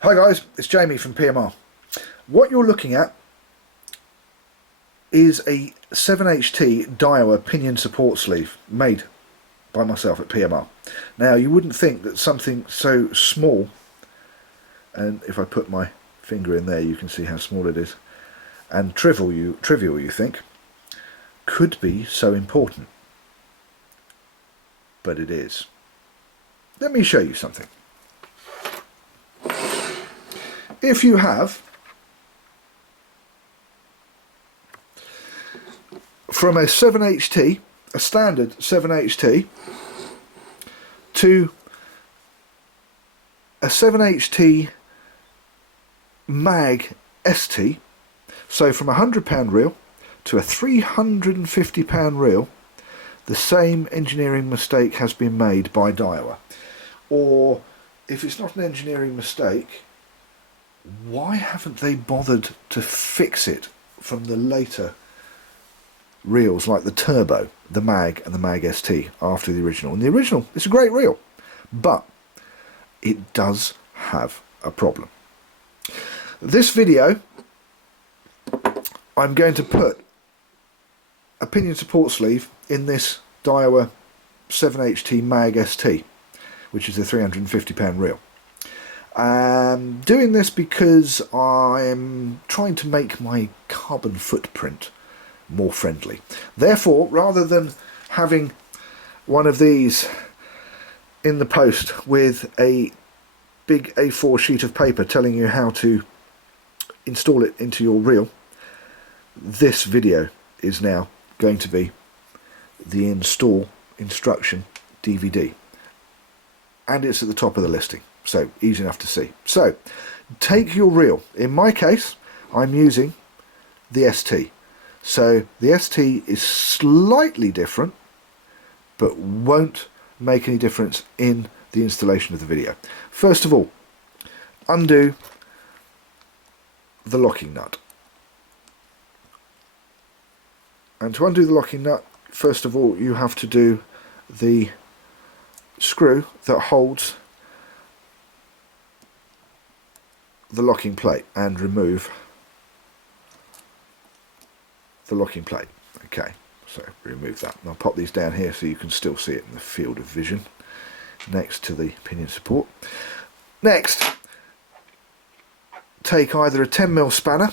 Hi guys, it's Jamie from PMR. What you're looking at is a 7HT Daiwa pinion support sleeve made by myself at PMR. Now you wouldn't think that something so small, and if I put my finger in there you can see how small it is, and trivial you think, could be so important. But it is. Let me show you something. If you have from a 7HT, a standard 7HT, to a 7HT mag ST, so from a £100 reel to a £350 reel, the same engineering mistake has been made by Daiwa. Or if it's not an engineering mistake, why haven't they bothered to fix it from the later reels like the Turbo, the Mag and the Mag ST after the original? And the original, it's a great reel, but it does have a problem. This video, I'm going to put a pinion support sleeve in this Daiwa 7HT Mag ST, which is a £350 reel. I'm doing this because I'm trying to make my carbon footprint more friendly. Therefore, rather than having one of these in the post with a big A4 sheet of paper telling you how to install it into your reel, this video is now going to be the install instruction DVD, and it's at the top of the listing, so easy enough to see. So take your reel. In my case, I'm using the ST. So the ST is slightly different, but won't make any difference in the installation of the video. First of all, undo the locking nut. And to undo the locking nut, first of all, you have to do the screw that holds the locking plate and remove the locking plate. Okay, so remove that. And I'll pop these down here so you can still see it in the field of vision next to the pinion support. Next, take either a 10mm spanner,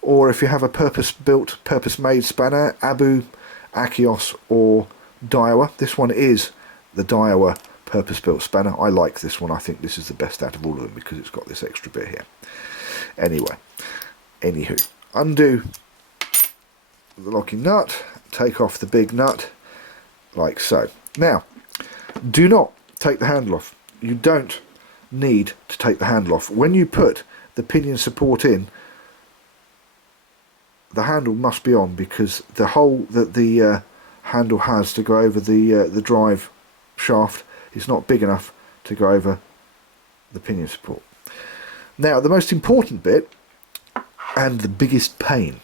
or if you have a purpose-built, purpose-made spanner, Abu, Akios or Daiwa. This one is the Daiwa purpose-built spanner. I like this one. I think this is the best out of all of them because it's got this extra bit here. Anywho, undo the locking nut, take off the big nut like so. Now, do not take the handle off. You don't need to take the handle off. When you put the pinion support in, the handle must be on, because the hole that the handle has to go over the drive shaft is not big enough to go over the pinion support. Now, the most important bit and the biggest pain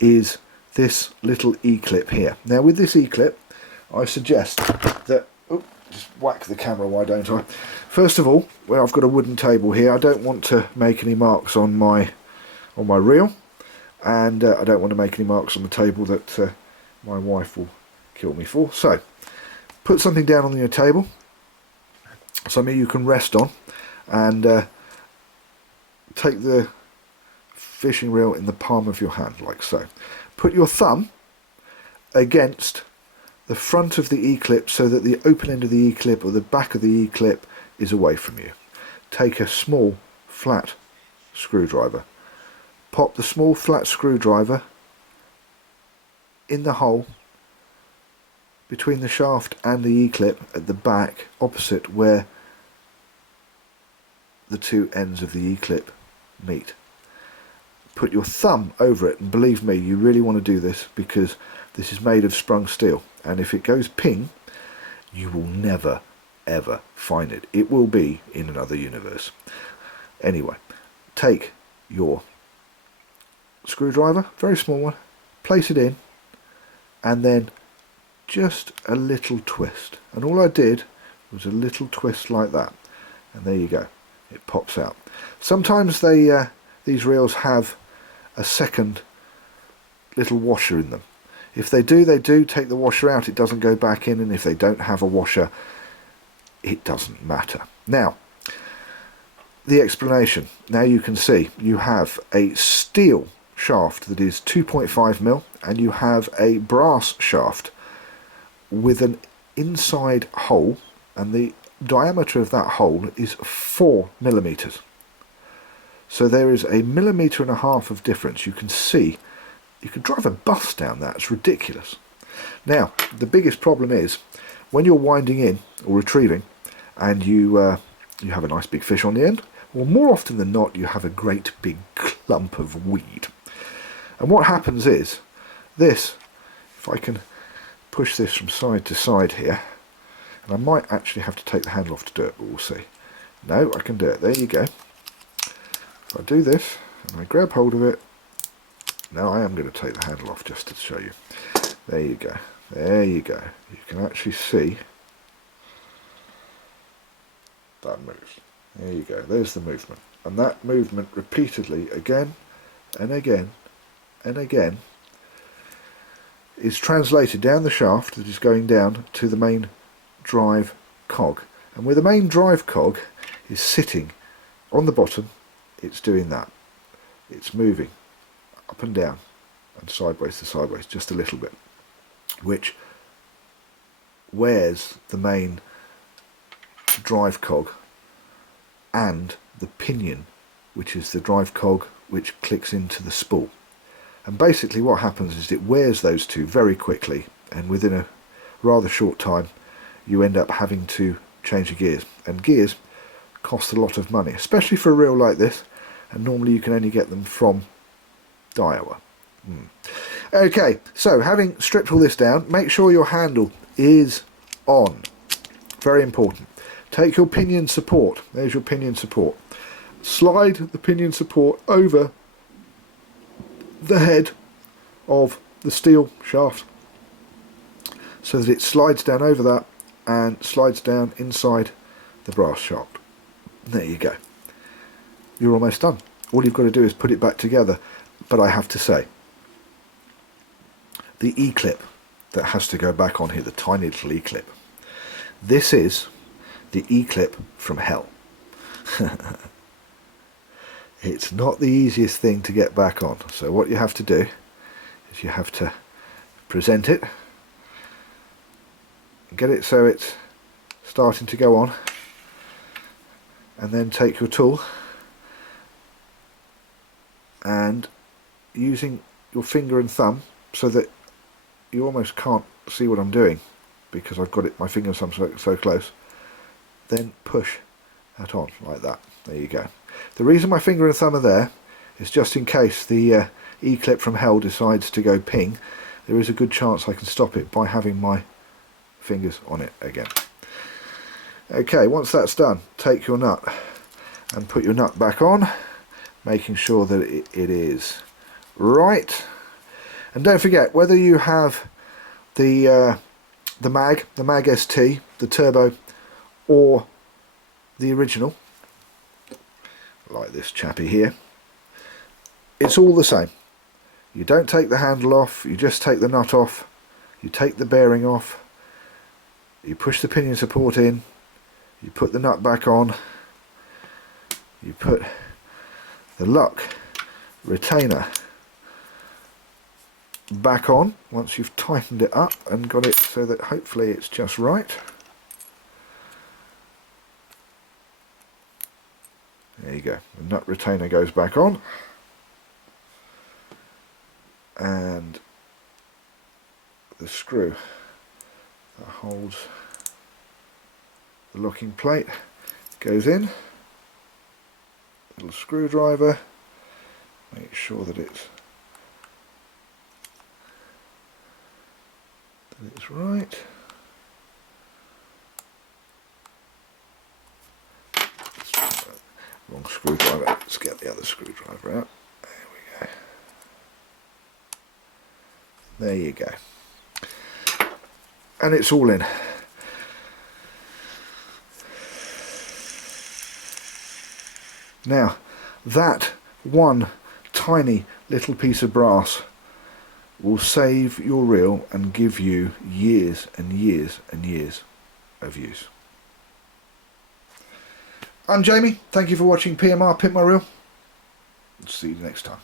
is this little E-clip here. Now, with this E-clip, I suggest that, just whack the camera, why don't I? First of all, where I've got a wooden table here, I don't want to make any marks on my reel, and I don't want to make any marks on the table that my wife will kill me for. So, put something down on your table, something you can rest on, and take the fishing reel in the palm of your hand, like so. Put your thumb against the front of the E-clip so that the open end of the E-clip or the back of the E-clip is away from you. Take a small flat screwdriver. Pop the small flat screwdriver in the hole between the shaft and the E-clip at the back, opposite where the two ends of the E-clip meet. Put your thumb over it, and believe me, you really want to do this because this is made of sprung steel, and if it goes ping, you will never ever find it. It will be in another universe. Anyway, take your screwdriver, very small one, place it in, and then just a little twist. And all I did was a little twist like that, and there you go. it pops out. Sometimes these reels have a second little washer in them. If they do take the washer out, it doesn't go back in, and if they don't have a washer, it doesn't matter. Now, the explanation. Now you can see you have a steel shaft that is 2.5mm, and you have a brass shaft with an inside hole, and the diameter of that hole is 4mm. So there is 1.5 millimeters of difference. You can see, you could drive a bus down that. It's ridiculous. Now, the biggest problem is when you're winding in or retrieving, and you have a nice big fish on the end, well, more often than not, you have a great big clump of weed. And what happens is this, if I can push this from side to side here, and I might actually have to take the handle off to do it, but we'll see. No, I can do it. There you go. If I do this and I grab hold of it, now I am going to take the handle off just to show you. There you go. There you go. You can actually see that moves. There you go. There's the movement. And that movement repeatedly, again and again and again, is translated down the shaft that is going down to the main drive cog. And where the main drive cog is sitting on the bottom, it's doing that. It's moving up and down and sideways to sideways just a little bit, which wears the main drive cog and the pinion, which is the drive cog which clicks into the spool. And basically what happens is it wears those two very quickly, and within a rather short time you end up having to change the gears, and gears cost a lot of money, especially for a reel like this, and normally you can only get them from Daiwa. Okay, so having stripped all this down, make sure your handle is on. Very important. Take your pinion support. There's your pinion support. Slide the pinion support over the head of the steel shaft so that it slides down over that and slides down inside the brass shaft. There you go. You're almost done. All you've got to do is put it back together. But I have to say, the E-clip that has to go back on here, the tiny little E-clip, this is the E-clip from hell. It's not the easiest thing to get back on. So what you have to do is you have to present it, get it so it's starting to go on, and then take your tool and using your finger and thumb so that you almost can't see what I'm doing because I've got it, my finger and thumb so close, then push that on like that. There you go. The reason my finger and thumb are there is just in case the E-clip from hell decides to go ping, there is a good chance I can stop it by having my fingers on it again. Okay, once that's done, take your nut and put your nut back on, making sure that it is right. And don't forget, whether you have the mag ST, the turbo, or the original, like this chappy here, it's all the same. You don't take the handle off, you just take the nut off, you take the bearing off, you push the pinion support in, you put the nut back on, you put the lock retainer back on once you've tightened it up and got it so that hopefully it's just right. There you go, the nut retainer goes back on, and the screw that holds the locking plate goes in. Little screwdriver, make sure that it's right. Wrong screwdriver. Let's get the other screwdriver out. There we go. There you go. And it's all in. Now, that one tiny little piece of brass will save your reel and give you years and years and years of use. I'm Jamie, thank you for watching PMR Pimp My Reel. See you next time.